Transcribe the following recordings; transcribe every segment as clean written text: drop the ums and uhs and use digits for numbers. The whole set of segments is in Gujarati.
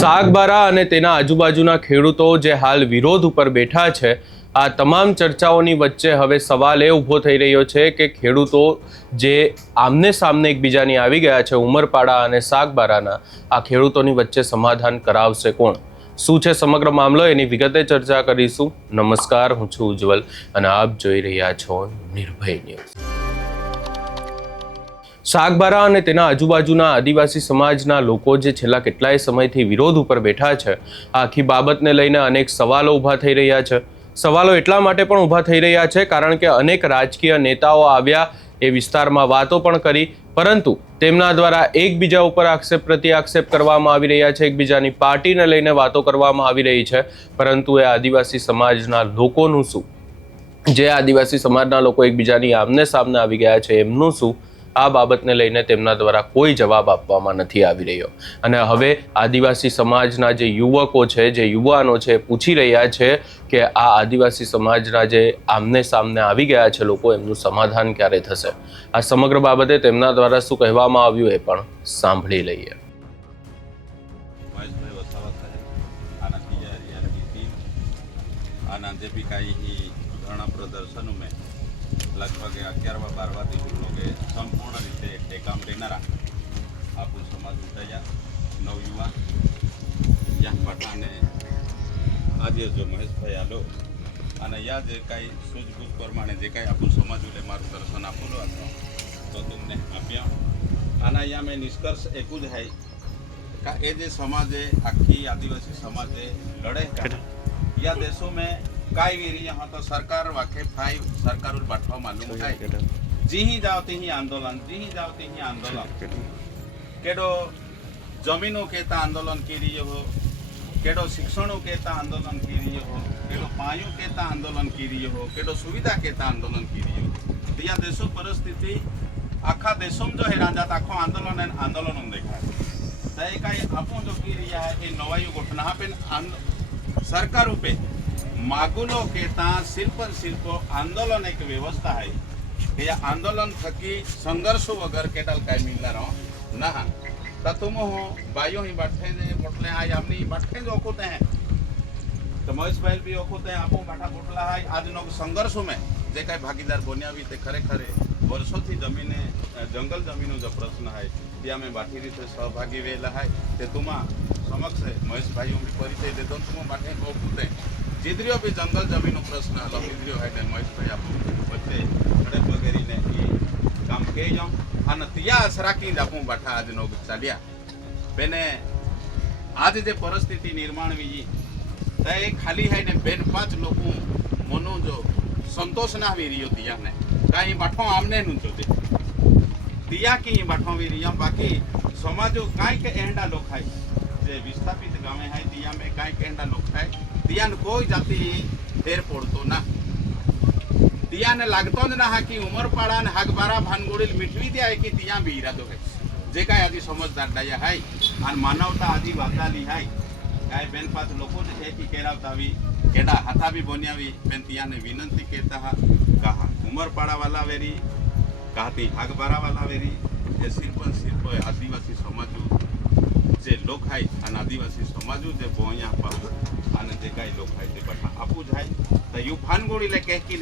સાગબારા અને તેના આજુબાજુના ખેડૂતો જે હાલ વિરોધ ઉપર બેઠા છે, આ તમામ ચર્ચાઓની વચ્ચે હવે સવાલ એ ઊભો થઈ રહ્યો છે કે ખેડૂતો જે આમને સામને એકબીજાની આવી ગયા છે, ઉમરપાડા અને સાગબારાના, આ ખેડૂતોની વચ્ચે સમાધાન કરાવશે કોણ? શું છે સમગ્ર મામલો, એની વિગતે ચર્ચા કરીશું। નમસ્કાર, હું છું ઉજ્જવલ અને આપ જોઈ રહ્યા છો નિર્ભય ન્યૂઝ। સાગબારા અને તેના આજુબાજુના આદિવાસી સમાજના લોકો જે છેલ્લા કેટલાય સમયથી વિરોધ ઉપર બેઠા છે, આ આખી બાબતને લઈને અનેક સવાલો ઊભા થઈ રહ્યા છે। સવાલો એટલા માટે પણ ઊભા થઈ રહ્યા છે કારણ કે અનેક રાજકીય નેતાઓ આવ્યા, એ વિસ્તારમાં વાતો પણ કરી, પરંતુ તેમના દ્વારા એકબીજા ઉપર આક્ષેપ પ્રતિ આક્ષેપ કરવામાં આવી રહ્યા છે, એકબીજાની પાર્ટીને લઈને વાતો કરવામાં આવી રહી છે, પરંતુ એ આદિવાસી સમાજના લોકોનું શું? જે આદિવાસી સમાજના લોકો એકબીજાની આમને સામને આવી ગયા છે, એમનું શું? આ બાબતને લઈને તેમના દ્વારા કોઈ જવાબ આપવામાં નથી આવી રહ્યો અને હવે આદિવાસી સમાજના જે યુવકો છે, જે યુવાનો છે, પૂછી રહ્યા છે કે આ આદિવાસી સમાજના જે આમને સામને આવી ગયા છે લોકો, એમનું સમાધાન ક્યારે થશે? આ સમગ્ર બાબતે તેમના દ્વારા શું કહેવામાં આવ્યું એ પણ સાંભળી લઈએ। लगभग 11-12 दिन लोग संपूर्ण रीते टेकाम लेना आपू समाज उठाया नवयुवा यहाँ पठाने आज जो महेश भाई आलो અને યા જે કાંઈ સૂઝબૂઝ પ્રમાણે જે કાંઈ આપણું સમાજને માર્ગદર્શન આપેલું હતું તો તેમને આપ્યા। આના અહીંયા મેં નિષ્કર્ષ એક જ થાય કે એ જે સમાજે આખી આદિવાસી સમાજે લડે યા દેશો મેં કાई भी रही यहाँ तो सरकार वाकिफ है, सरकार उस बात को मालूम है, जी ही जाओ ती ही आंदोलन, जी ही जाओ ती ही आंदोलन, केडो जमीनों केता आंदोलन की रही हो, केडो शिक्षणों केता आंदोलन की रही हो, केडो पायों केता आंदोलन की रही हो, केडो सुविधा केता आंदोलन की रही हो। तो यहाँ देशों परिस्थिति आखा देशों जो है राजात आखो आंदोलन आंदोलन देखा है। तो एक आपो जो की रही है ये नवायु घटना पे सरकार पे मागुलो केता शिल्प आंदोलन एक व्यवस्था है कि यह आंदोलन थकी संघर्षों वगैरह केटल काय मिलना रहो ना तो तुम हो बायो ही बैठे बोटले आज हमने बैठे जो ओखोते हैं तो महेश भाई भी ओखोते हैं आपो बैठा बोटला है आज नो संघर्षों में जे काय भागीदार बनिया भी ते खरे खरे वर्षों थी जमीने जंगल जमीनों जो प्रश्न है त्या में बाठी रीते सहभागी वेला है ते तुमा समक्ष महेश भाई भी परिचय दे दो तुम बैठे ओखोते जिद्रियो भी जंगल जमीन प्रश्न हलो जिद्रियो है महेश भाई आप बच्चे खड़े वगैरह ने काम के जाऊँ त्या असरा की आपू बैठा आज नो चलिया बेने आज जे परिस्थिति निर्माण हुई तो ये खाली है ने बेन 5 लोग मनो जो संतोष ना भी रही दिया ने कहीं बाठो आमने नु जो दिया की बाठो भी रही बाकी समाजो काई के एंडा लोग है जे विस्थापित गावे है दिया में काई के एंडा लोग है दिया कोई जाति फेर पड़तो ना दिया ने लागतो ज ना कि उमरपाड़ा ने हागबारा भानगोड़ील मिठवी दिया है कि दिया भी इरादो है जे काय आदि समझदार डाया है और मानवता आदि वाताली है काय बेन पास लोगों ने है कि केरावता भी केडा हाथा भी बोनियावी बेन दिया ने विनंती कहता है कहा उमरपाड़ा वाला वेरी कहती हागबारा वाला वेरी ये सिर्फ आदिवासी समाजू जे लोग है और आदिवासी समाजू जे बोया पाऊ અને જે કાંઈ લોકો હોય તે બધા આપવું જાય તો યુ ભાનગોળી લે કહેકી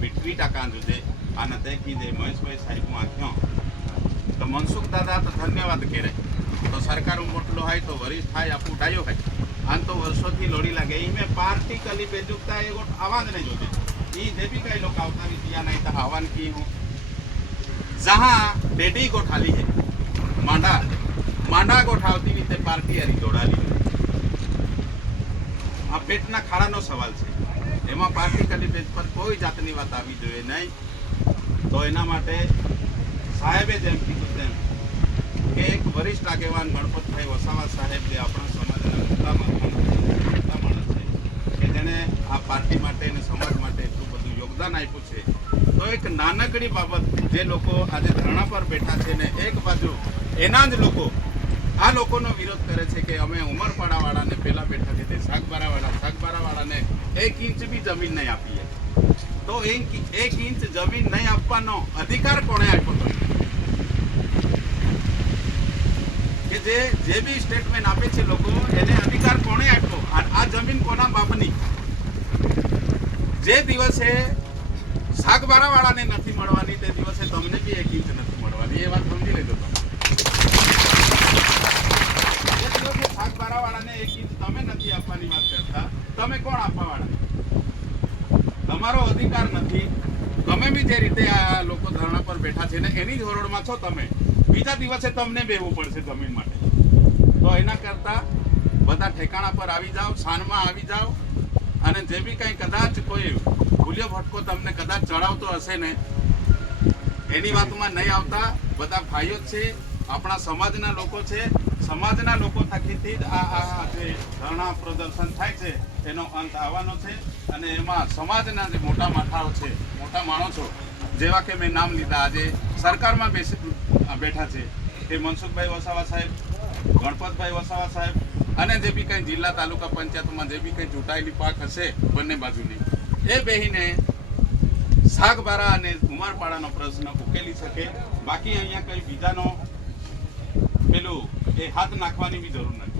મીઠવી ટાકા જોજે અને તે કીધે મહેશભાઈ સાહેબ હું આખ્યો તો મનસુખ દાદા તો ધન્યવાદ કરે તો સરકાર મોટલો હોય તો વરિષ્ઠ થાય આપું ડાયો હોય આમ તો વર્ષોથી લોડી લાગે એ મેં પાર્ટી કલી બેજુકતા એ ગોટ આવાજ નહીં જોજે એ જે બી કાંઈ લોકો આવતા બી ત્યાં નહીં તો આવાન કી હું જहाँ डेडी गोठाली है मांडा गोठावती भी ते पार्टी हरी जोड़ाली आ पेटना खाड़ानो सवाल है एमा पार्टी कली पेज पर कोई जातनी बात आवी जोईए नहीं तो एना माटे साहेबे जेम कीधुं तेम के एक वरिष्ठ આગેવાન ગણપતભાઈ વસાવા સાહેબ જે આપણા સમાજના મોટા માણસ છે કે જેણે આ પાર્ટી માટે અને સમાજ માટે એટલું બધું યોગદાન આપ્યું છે તો એક નાનકડી બાબત જે લોકો આજે ધરણા પર બેઠા છે ને એક બાજુ એના જ લોકો આ લોકોનો વિરોધ કરે છે કે અમે ઉમરપાડાવાળાને પહેલા બેઠા છે તે સાગબારાવાળાને 1 ઇંચ બી જમીન નહીં આપીએ તો 1 ઇંચ જમીન નહીં આપવાનો અધિકાર કોણે આપ્યો હતો કે જે બી સ્ટેટમેન્ટ આપે છે લોકો જે દિવસે શાકબારાવાળાને નથી મળવાની તે દિવસે તમને બી 1 ઇંચ નથી મળવાની. એ વાત સમજી લેજો તમે. જે દિવસે શાકબારાવાળાને 1 ઇંચ તમે નથી આપવાની વાત કરતા, તમે કોણ આપવાવાળા? તમારો અધિકાર નથી. તમે બી જે રીતે આ લોકો ધરણા પર બેઠા છે ને એની જ હરોળમાં છો તમે. બીજા દિવસે તમને બેહવું પડશે જમીન માટે. તો એના કરતા બધા ઠેકાણા પર આવી જાઓ, સાનમાં આવી જાઓ, અને જે બી કંઈ કદાચ કોઈ ભૂલ્યો ભટકો તમને કદાચ ચડાવતો હશે ને એની વાતમાં નહીં આવતા. બધા ભાઈઓ જ છે, આપણા સમાજના લોકો છે. સમાજના લોકો થકીથી જ આ જે ધરણા પ્રદર્શન થાય છે એનો અંત આવવાનો છે. અને એમાં સમાજના જે મોટા માથાઓ છે, મોટા માણસો જેવા કે મેં નામ લીધા, આજે સરકારમાં બેઠા છે કે મનસુખભાઈ વસાવા સાહેબ, ગણપતભાઈ વસાવા સાહેબ, અને જે બી કંઈ જિલ્લા તાલુકા પંચાયતમાં જે બી કંઈ ચૂંટાયેલી પાક હશે બંને બાજુની, એ બેહીને શાકબારા અને ઉમરપાડાનો પ્રશ્ન ઉકેલી શકે. બાકી અહીંયા કંઈ બીજાનો પેલું એ હાથ નાખવાની બી જરૂર નથી.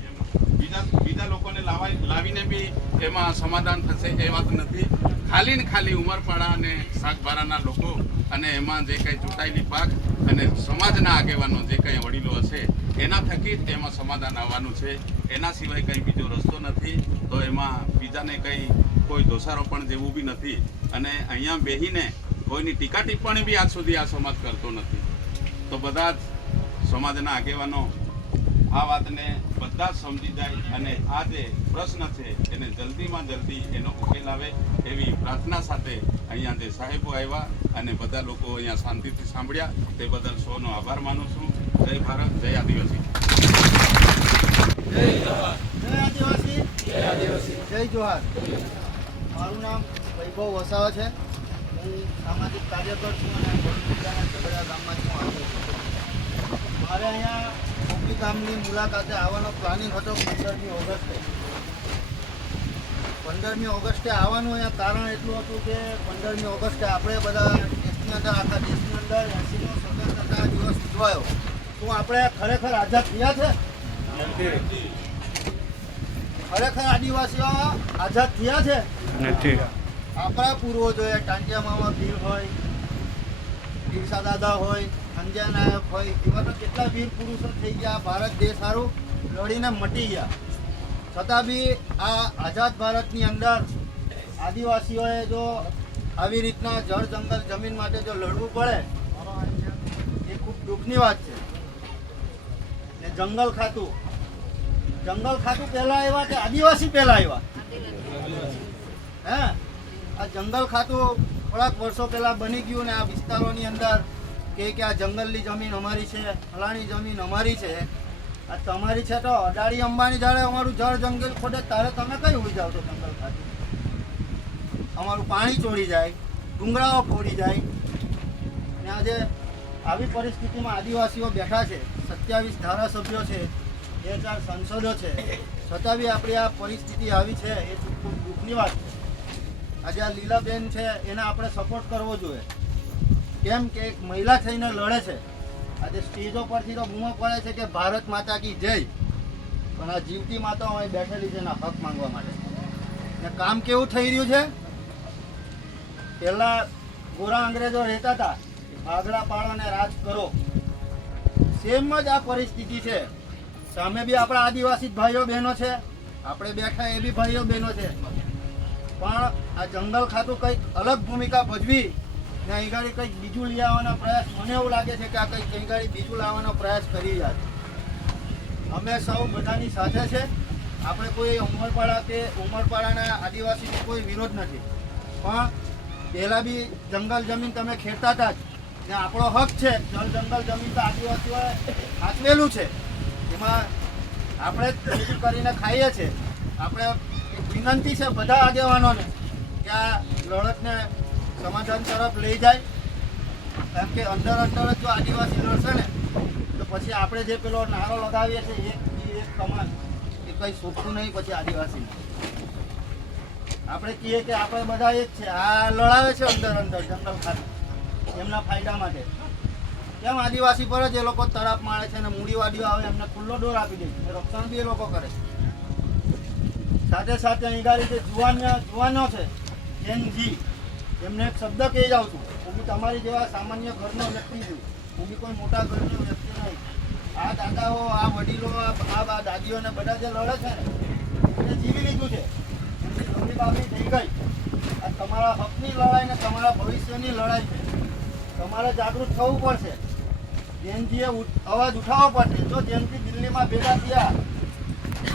એમાં બીજા લોકોને લાવીને બી એમાં સમાધાન થશે એ વાત નથી. ખાલી ને ખાલી ઉમરપાડા અને શાકબારાના લોકો અને એમાં જે કંઈ ચૂંટાયેલી પાક અને સમાજના આગેવાનો જે કંઈ વડીલો હશે એના થકી જ એમાં સમાધાન આવવાનું છે. એના સિવાય કંઈ બીજો રસ્તો નથી. તો એમાં બીજાને કંઈ કોઈ દોષારોપણ જેવું બી નથી. અને અહીંયા બેહીને કોઈની ટીકા ટિપ્પણી બી આજ સુધી આ સમાજ કરતો નથી. તો બધા જ સમાજના આગેવાનો આ વાતને બધા જ સમજી જાય અને આ જે પ્રશ્ન છે એને જલ્દીમાં જલ્દી એનો ઉકેલ આવે એવી પ્રાર્થના સાથે અહીંયા જે સાહેબો આવ્યા અને બધા લોકો અહીંયા શાંતિથી સાંભળ્યા તે બદલ સૌનો આભાર માનું છું. જય ભારત, જય આદિવાસી. જય આદિવાસી, જય આદિવાસી, જય જોહાર. મારું નામ વૈભવ વસાવા છે. હું સામાજિક કાર્યકર છું અને વડોદરાના ઝઘડા ગામમાંથી હું આવ્યો છું. મારે અહીંયા મોટી ગામની મુલાકાતે આવવાનો પ્લાનિંગ હતો 15મી ઓગસ્ટે. 15મી ઓગસ્ટે આવવાનું અહીંયા કારણ એટલું હતું કે 15મી ઓગસ્ટે આપણે બધા દેશની અંદર, આખા દેશની અંદર 80નો સ્વતંત્રતા દિવસ ઉજવાયો. તો આપણે ખરેખર આઝાદ થયા છે? ખરેખર આદિવાસીઓ આઝાદ થયા છે? નથી. આપણા પૂર્વજોએ ટાંટિયા મામા ભીલ હોય, બિરસા દાદા હોય, સંજય નાયક હોય, એવા તો કેટલા વીર પુરુષો થઈ ગયા. ભારત દેશ સારું લડીને મટી ગયા. છતાં બી આ આઝાદ ભારતની અંદર આદિવાસીઓએ જો આવી રીતના જળ જંગલ જમીન માટે જો લડવું પડે એ ખૂબ દુઃખની વાત છે. ને જંગલ ખાતું પહેલા આવ્યા કે આદિવાસી પહેલા આવ્યા? હે, આ જંગલ ખાતું થોડાક વર્ષો પહેલા બની ગયું ને આ વિસ્તારોની અંદર કે આ જંગલની જમીન અમારી છે, ફલાણી જમીન અમારી છે. આ તમારી છે તો અદાણી અંબાણી જ્યારે અમારું જળ જંગલ ખોદે ત્યારે તમે કઈ હોઈ જાઓ છો? જંગલ ખાતું અમારું પાણી ચોરી જાય, ડુંગરાઓ ફોડી જાય. ને આજે આવી પરિસ્થિતિમાં આદિવાસીઓ બેઠા છે. 27 ધારાસભ્યો છે, 2-4 સંસદો છે, છતાં બી આપણી આ પરિસ્થિતિ આવી છે એ ખૂબ દુઃખની વાત છે. આજે આ લીલાબેન છે એને આપણે સપોર્ટ કરવો જોઈએ. કેમ કે એક મહિલા થઈને લડે છે. આજે સ્ટેજો પરથી તો બૂમો પડે છે કે ભારત માતા કી જય, પણ આ જીવતી માતાઓ અહીં બેઠેલી છે એના હક માંગવા માટે. ને કામ કેવું થઈ રહ્યું છે? પહેલા ગોરા અંગ્રેજો રહેતા હતા, ભાગડા પાડો અને રાજ કરો. સેમ જ આ પરિસ્થિતિ છે. સામે બી આપણા આદિવાસી ભાઈઓ બહેનો છે, આપણે બેઠા એ બી ભાઈઓ બહેનો છે. પણ આ જંગલ ખાતું કંઈક અલગ ભૂમિકા ભજવી ને અહીં ગાડી કંઈક બીજું લઈ આવવાનો પ્રયાસ, મને એવું લાગે છે કે આ કંઈક અહીં ગાડી બીજું લાવવાનો પ્રયાસ કરી રહ્યા છે. અમે સૌ બધાની સાથે છે. આપણે કોઈ ઉમરપાડાના આદિવાસીનો કોઈ વિરોધ નથી. પણ પહેલાં બી જંગલ જમીન તમે ખેડતા હતા જ ને આપણો હક છે. જંગલ જમીન તો આદિવાસીઓએ સાચવેલું છે. એમાં આપણે ખેતી કરીને ખાઈએ છીએ. આપણે વિનંતી છે બધા આગેવાનોને કે આ લડતને સમાધાન તરફ લઈ જાય. કેમ કે અંદર જ જો આદિવાસી લડશે ને તો પછી આપણે જે પેલો નારો લગાવીએ છીએ એક કમાન એ કંઈ શોખતું નહીં પછી આદિવાસી. આપણે કહીએ કે આપણે બધા એક છે. આ લડાવે છે અંદર જંગલ ખાતે એમના ફાયદા માટે. કેમ આદિવાસી પર જ એ લોકો તરાપ મારે છે અને મૂડીવાદીઓ આવે એમને ખુલ્લો ડોર આપી દે છે. રક્ષણ બી એ લોકો કરે. સાથે સાથે અહીં ગાડી જે જુવાનો છે જેનજી એમને એક શબ્દ કહી જાઉં છું, હું બી તમારી જેવા સામાન્ય ઘરનો વ્યક્તિ છું, હું બી કોઈ મોટા ઘરનો વ્યક્તિ નહીં. આ દાદાઓ, આ વડીલો, આ દાદીઓને બધા જે લડે છે ને એને જીવી લીધું છે, એમની લંબી બાબી થઈ ગઈ. આ તમારા હકની લડાઈ ને તમારા ભવિષ્યની લડાઈ છે. તમારે જાગૃત થવું પડશે. જેનજીએ અવાજ ઉઠાવવો પડશે. જો જેનજી દિલ્હીમાં ભેગા થયા,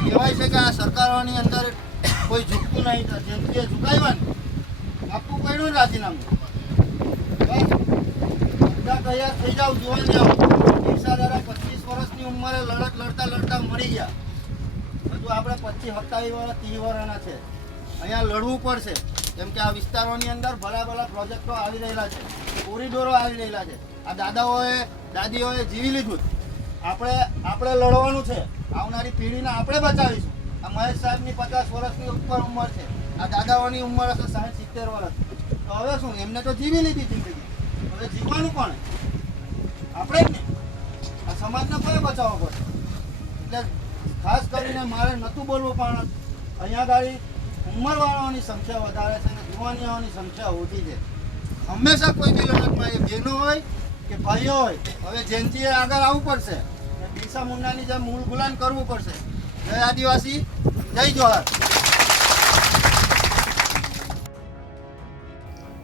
કહેવાય છે કે આ સરકારોની અંદર કોઈ ઝૂકતું નહીં, તો જેનજીએ ઝુકાવ્યા ને આપવું પડ્યું ને રાજીનામું. બસ બધા તૈયાર થઈ જાવ, જોવાની આવો. બિરસા દાદા 25 વર્ષની ઉંમરે લડતા લડતા મરી ગયા. હજુ આપણે 25, 27 વર્ષ 30 વર્ષના છે. અહીંયા લડવું પડશે, કેમ કે આ વિસ્તારોની અંદર ભલા પ્રોજેક્ટો આવી રહેલા છે, કોરિડોરો આવી રહેલા છે. આ દાદાઓએ દાદીઓએ જીવી લીધું. આપણે લડવાનું છે. આવનારી પેઢીને આપણે બચાવીશું. આ મહેશ સાહેબની 50 વર્ષની ઉપર ઉંમર છે, આ દાદાઓની ઉંમર હશે 60-70 વર્ષ. તો હવે શું, એમને તો જીવી લીધી જિંદગી, હવે જીવવાનું કોણ? આપણે જ ને. આ સમાજને કોઈ બચાવવો પડશે. એટલે ખાસ કરીને મારે નહોતું બોલવું, પણ અહીંયા ગાડી ઉંમરવાળાઓની સંખ્યા વધારે છે અને જુવાનીઓની સંખ્યા ઓછી છે. હંમેશા કોઈ બી લડતમાં એ બહેનો હોય કે ભાઈઓ હોય, હવે જેનજીએ આગળ આવવું પડશે. બિરસા મુંડાની જેમ મૂળ ગુલાન કરવું પડશે. જય આદિવાસી, જય જોહાર.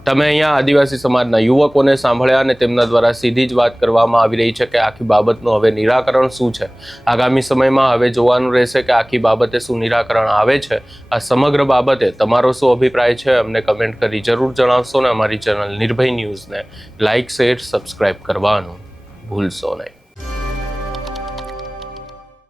તમે અહીંયા આદિવાસી સમાજના યુવકોને સાંભળ્યા અને તેમના દ્વારા સીધી જ વાત કરવામાં આવી રહી છે કે આખી બાબતનું હવે નિરાકરણ શું છે. આગામી સમયમાં હવે જોવાનું રહેશે કે આખી બાબતે શું નિરાકરણ આવે છે. આ સમગ્ર બાબતે તમારો શું અભિપ્રાય છે અમને કમેન્ટ કરી જરૂર જણાવશો ને અમારી ચેનલ નિર્ભય ન્યૂઝને લાઇક, શેર, સબસ્ક્રાઇબ કરવાનું ભૂલશો નહીં.